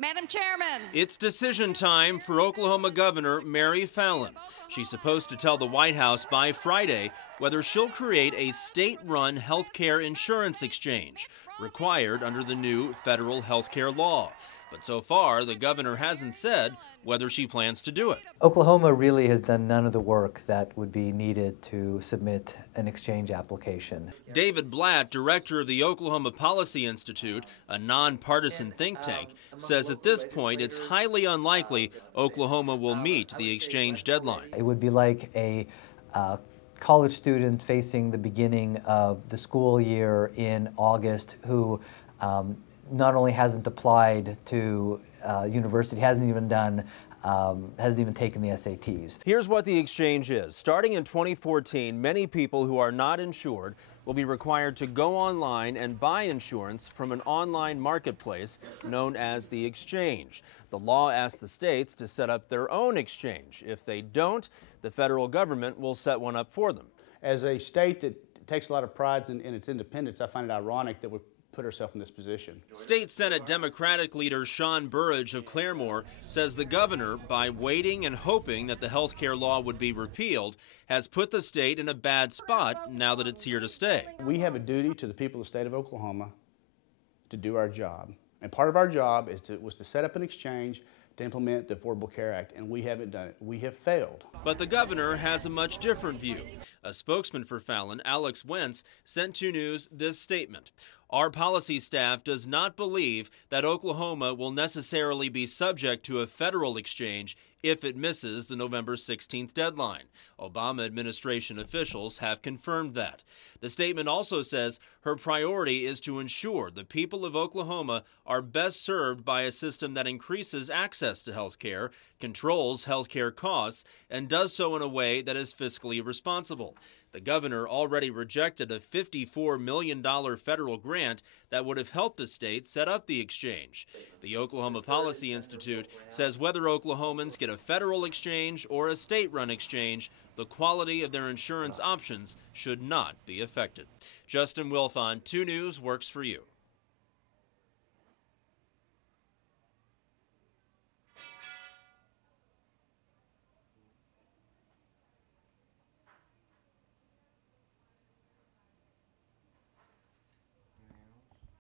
Madam Chairman. It's decision time for Oklahoma Governor Mary Fallin. She's supposed to tell the White House by Friday whether she'll create a state-run health care insurance exchange, required under the new federal health care law. But so far, the governor hasn't said whether she plans to do it. Oklahoma really has done none of the work that would be needed to submit an exchange application. David Blatt, director of the Oklahoma Policy Institute, a nonpartisan think tank, says at this point it's highly unlikely Oklahoma will meet the exchange deadline. It would be like a college student facing the beginning of the school year in August who not only hasn't applied to university, hasn't even taken the SATs. Here's what the exchange is. Starting in 2014, many people who are not insured will be required to go online and buy insurance from an online marketplace known as the exchange. The law asks the states to set up their own exchange. If they don't, the federal government will set one up for them. As a state that takes a lot of pride in its independence, I find it ironic that we're put herself in this position. State Senate Democratic leader Sean Burrage of Claremore says the governor, by waiting and hoping that the health care law would be repealed, has put the state in a bad spot now that it's here to stay. We have a duty to the people of the state of Oklahoma to do our job. And part of our job was to set up an exchange to implement the Affordable Care Act, and we haven't done it. We have failed. But the governor has a much different view. A spokesman for Fallin, Alex Wentz, sent to News this statement. Our policy staff does not believe that Oklahoma will necessarily be subject to a federal exchange if it misses the November 16th deadline. Obama administration officials have confirmed that. The statement also says her priority is to ensure the people of Oklahoma are best served by a system that increases access to health care, controls health care costs, and does so in a way that is fiscally responsible. The governor already rejected a $54 million federal grant that would have helped the state set up the exchange. The Oklahoma Policy Institute says whether Oklahomans get a federal exchange or a state-run exchange, the quality of their insurance options should not be affected. Justin Wilfon, 2 News, works for you.